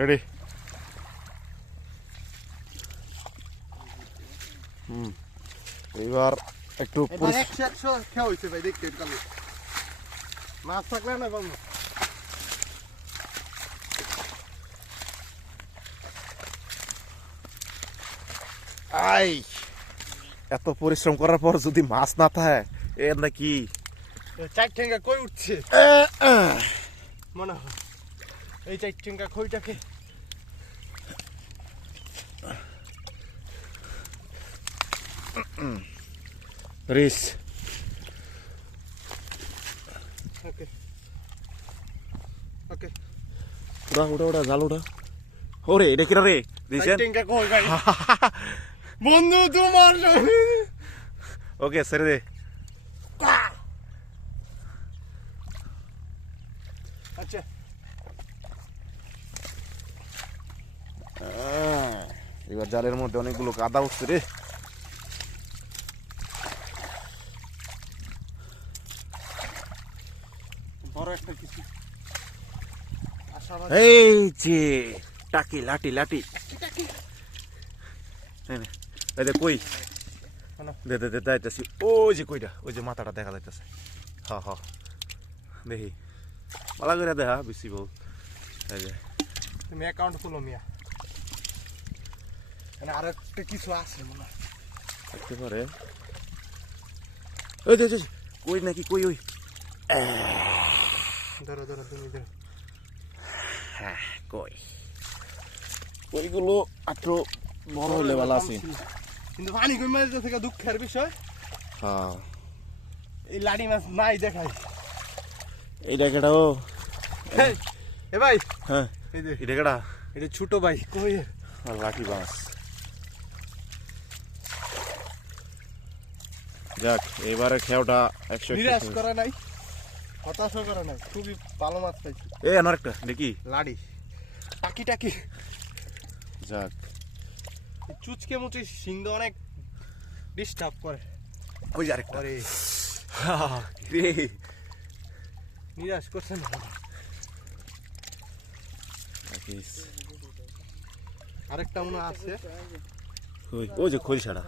Ready. এবার একটু খেয়া হয়েছে ভাই, দেখতে মাছ থাকলে না বাবু। আই এত পরিশ্রম করার পর যদি মাছ না থাকে এর নাকি চার ঠেঙ্গা কই উঠছে মনে হয়। এই চার ঠেঙ্গা কইটাকে রিস। ওকে ওকে, উড়া উড়া উড়া জাল উড়া। ওরে এটা কিরা রে চার ঠেঙ্গা কই ভাই বন্ধু তোমার। ওকে ছেড়ে দে। আচ্ছা এবার জালের মধ্যে অনেকগুলো কাদা উঠছে রে। বড় একটা কিছু এই যে টাকি লাটি লাটি কই দে দে দে যাইতেছি। ওই যে কইটা, ওই যে মাথাটা দেখা যাইতেছে। হ হ দেখি মালা করে দেখা বেশি বল। এই যে তুমি অ্যাকাউন্ট খুলো মিয়া, মানে আর একটা কিছু আছে মনে হয় থাকতে পারে। ওই যে কই নাকি কই ওই ধরো ধরো তুমি ধরো। হ্যাঁ কই কইগুলো আট্রো বড় হইলে ভালো আছে, কিন্তু পানি কই মাছ থেকে দুঃখের বিষয়। হ্যাঁ এই লাড়ি মাছ নাই দেখাই। এই ডাকেটাও এ ভাই, হ্যাঁ এই যে এই ডাকেটা এটা ছোট ভাই কই লাঠি বাস। যাক এবারে খেয়াটা 100 নিরাশ করা নাই, হতাশও করা নাই, খুবই ভালো মাছ পাইছি। এই আনার একটা দেখি লাড়ি টাকি টাকি। যাক চুচকে মুচি সিংহ অনেক ডিস্টার্ব করে। ওই যে আরেকটা আরে রে নিরাশ করছে না। আরেকটা মনে আছে, ওই যে খোলসাটা।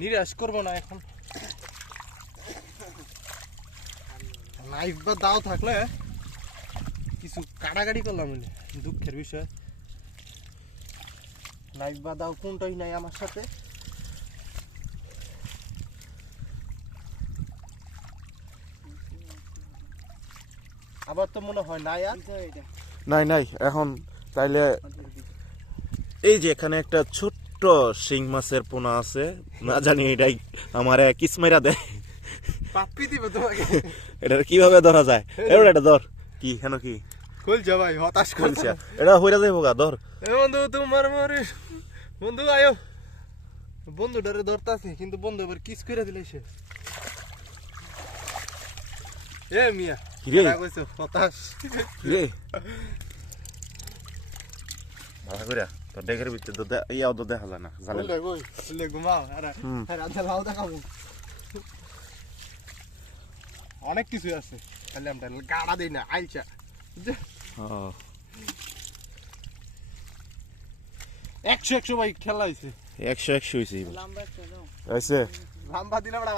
নিরাশ করবো না এখন। নাইফ বা দাও থাকলে কিছু কাটাকাটি করলাম, দুঃখের বিষয়। নাইফ বা দাও কোনটাই নাই আমার সাথে। আবার তো মনে হয় নাই আর নাই নাই এখন তাইলে এই যে এখানে একটা ছোট্ট শিং মাছের পোনা আছে, না জানি এটাই আমার কিসমেরা দেয়। পাপ্পি দিবে তোমাকে। এটা কিভাবে ধরা যায়? এবার এটা ধর কি কেন কি খুলছে ভাই, হতাশ খুলছে করছে। এটা হইরা যাইব গা। ধর এ বন্ধু তোমার মরে বন্ধু আয়ো। বন্ধুটারে ধরতাছি কিন্তু বন্ধু এবার কিস করে দিলে সে। এ মিয়া কিরে কইছো হতাশ কিরে ভালো করে তোর ডেকের ভিতরে তো ইয়াও তো দেখা যায় না জালে। বললে কই বললে ঘুমাও। আরে আরে লাউ দেখাবো, অনেক কিছু আছে। তাহলে আমরা গাড়া দেই না আইচা। হ্যাঁ 100 ভাই খেলা হইছে। 100 হইছে। লাম্বা একটা দাও, হইছে লাম্বা দিলে বড়